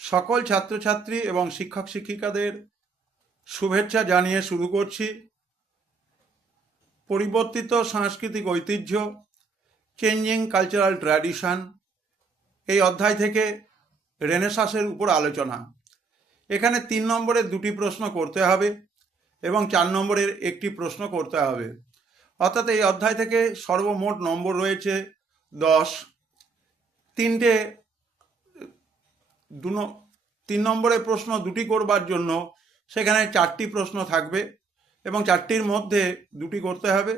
সকল ছাত্রছাত্রী এবং শিক্ষক শিক্ষিকাদের শুভেচ্ছা জানিয়ে শুরু করছি পরিবর্তিত সাংস্কৃতিক ঐতিহ্য, চেঞ্জিং কালচারাল ট্র্যাডিশন, এই অধ্যায় থেকে রেনেসাঁসের উপর আলোচনা। এখানে 3 নম্বরের 2টি প্রশ্ন করতে হবে এবং 4 নম্বরের 1টি প্রশ্ন করতে হবে। অর্থাৎ এই অধ্যায় থেকে সর্বমোট নম্বর রয়েছে 10। 3 নম্বরের প্রশ্ন 2টি করবার জন্য সেখানে 4টি প্রশ্ন থাকবে এবং 4টির মধ্যে 2টি করতে হবে,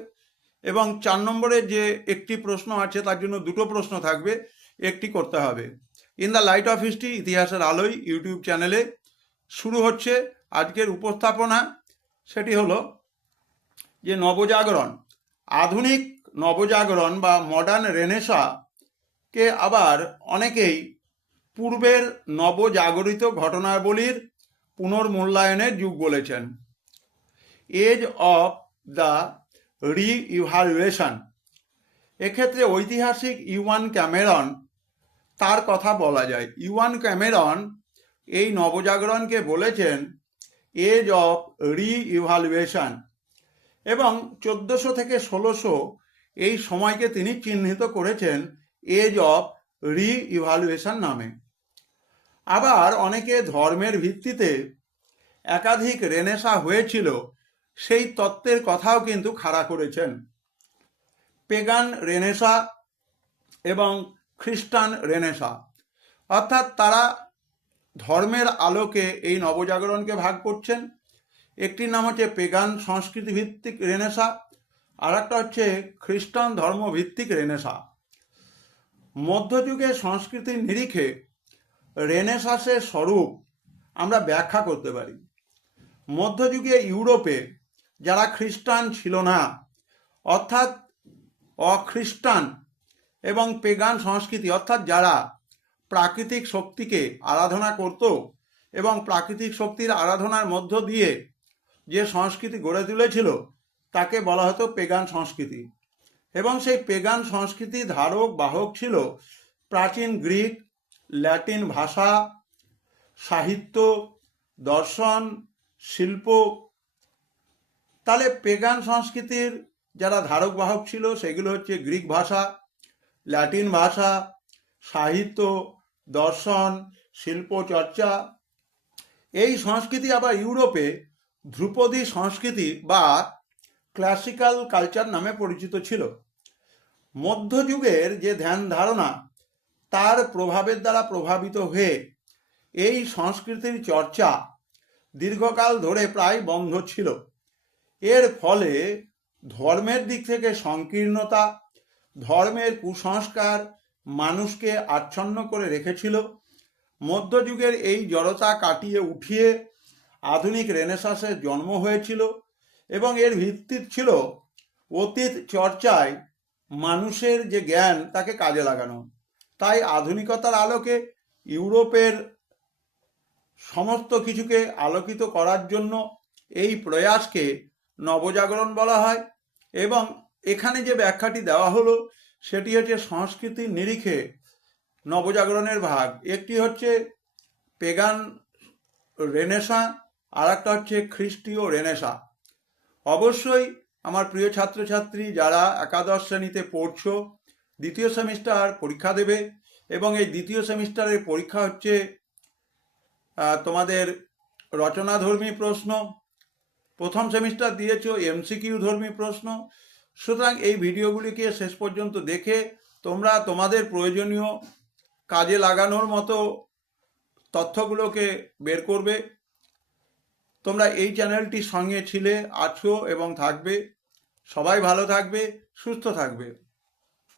এবং 4 নম্বরের যে 1টি প্রশ্ন আছে তার জন্য 2টো প্রশ্ন থাকবে, 1টি করতে হবে। In the light off history, ইতিহাসের আলোয় ইউটিউব চ্যানেলে শুরু হচ্ছে আজকের উপস্থাপনা। সেটি হলো যে নবজাগরণ, আধুনিক নবজাগরণ বা মডার্ন রেনেসাঁকে আবার অনেকেই পূর্বের নবজাগরিত ঘটনাবলীর পুনর্মূল্যায়নের যুগ বলেছেন। এজ অফ দ্য রিইভ্যালুয়েশন, এক্ষেত্রে ঐতিহাসিক ইওয়ান ক্যামেরন তার কথা বলা যায়। ইওয়ান ক্যামেরন এই নবজাগরণকে বলেছেন এজ অফ রিইভ্যালুয়েশন, এবং 1400 থেকে 1600 এই সময়কে তিনি চিহ্নিত করেছেন এজ অফ রিইভ্যালুয়েশন নামে। আবার অনেকে ধর্মের ভিত্তিতে একাধিক রেনেসাঁ হয়েছিল সেই তত্ত্বের কথাও কিন্তু খাড়া করেছেন। পেগান রেনেসাঁ এবং খ্রিস্টান রেনেসাঁ, অর্থাৎ তারা ধর্মের আলোকে এই নবজাগরণকে ভাগ করছেন। একটির নাম হচ্ছে পেগান সংস্কৃতি ভিত্তিক রেনেসাঁ, আর একটা হচ্ছে খ্রিস্টান ধর্মভিত্তিক রেনেসাঁ। মধ্যযুগের সংস্কৃতির নিরিখে রেনেসাঁসের স্বরূপ আমরা ব্যাখ্যা করতে পারি। মধ্যযুগে ইউরোপে যারা খ্রিস্টান ছিল না, অর্থাৎ অখ্রিস্টান এবং পেগান সংস্কৃতি, অর্থাৎ যারা প্রাকৃতিক শক্তিকে আরাধনা করত এবং প্রাকৃতিক শক্তির আরাধনার মধ্য দিয়ে যে সংস্কৃতি গড়ে তুলেছিল তাকে বলা হতো পেগান সংস্কৃতি। এবং সেই পেগান সংস্কৃতি ধারক বাহক ছিল প্রাচীন গ্রিক, ল্যাটিন ভাষা, সাহিত্য, দর্শন, শিল্প। তাহলে পেগান সংস্কৃতির যারা ধারক বাহক ছিল সেগুলো হচ্ছে গ্রিক ভাষা, ল্যাটিন ভাষা, সাহিত্য, দর্শন, শিল্প চর্চা। এই সংস্কৃতি আবার ইউরোপে ধ্রুপদী সংস্কৃতি বা ক্লাসিক্যাল কালচার নামে পরিচিত ছিল। মধ্যযুগের যে ধ্যান ধারণা তার প্রভাবের দ্বারা প্রভাবিত হয়ে এই সংস্কৃতির চর্চা দীর্ঘকাল ধরে প্রায় বন্ধ ছিল। এর ফলে ধর্মের দিক থেকে সংকীর্ণতা, ধর্মের কুসংস্কার মানুষকে আচ্ছন্ন করে রেখেছিল। মধ্যযুগের এই জড়তা কাটিয়ে উঠিয়ে আধুনিক রেনেসাঁসের জন্ম হয়েছিল, এবং এর ভিত্তি ছিল অতীত চর্চায় মানুষের যে জ্ঞান তাকে কাজে লাগানো। তাই আধুনিকতার আলোকে ইউরোপের সমস্ত কিছুকে আলোকিত করার জন্য এই প্রয়াসকে নবজাগরণ বলা হয়। এবং এখানে যে ব্যাখ্যাটি দেওয়া হলো সেটি হচ্ছে সংস্কৃতির নিরিখে নবজাগরণের ভাগ। একটি হচ্ছে পেগান রেনেসাঁ, আর একটা হচ্ছে খ্রিস্টীয় রেনেসাঁ। অবশ্যই আমার প্রিয় ছাত্রছাত্রী যারা একাদশ শ্রেণীতে পড়ছো, 2য় সেমিস্টার পরীক্ষা দেবে, এবং এই 2য় সেমিস্টারের পরীক্ষা হচ্ছে তোমাদের রচনাধর্মী প্রশ্ন। প্রথম সেমিস্টার দিয়েছো এমসিকিউ ধর্মী প্রশ্ন। সুতরাং এই ভিডিওগুলিকে শেষ পর্যন্ত দেখে তোমরা তোমাদের প্রয়োজনীয় কাজে লাগানোর মতো তথ্যগুলোকে বের করবে। তোমরা এই চ্যানেলটির সঙ্গে ছিলে, আছো এবং থাকবে। সবাই ভালো থাকবে, সুস্থ থাকবে।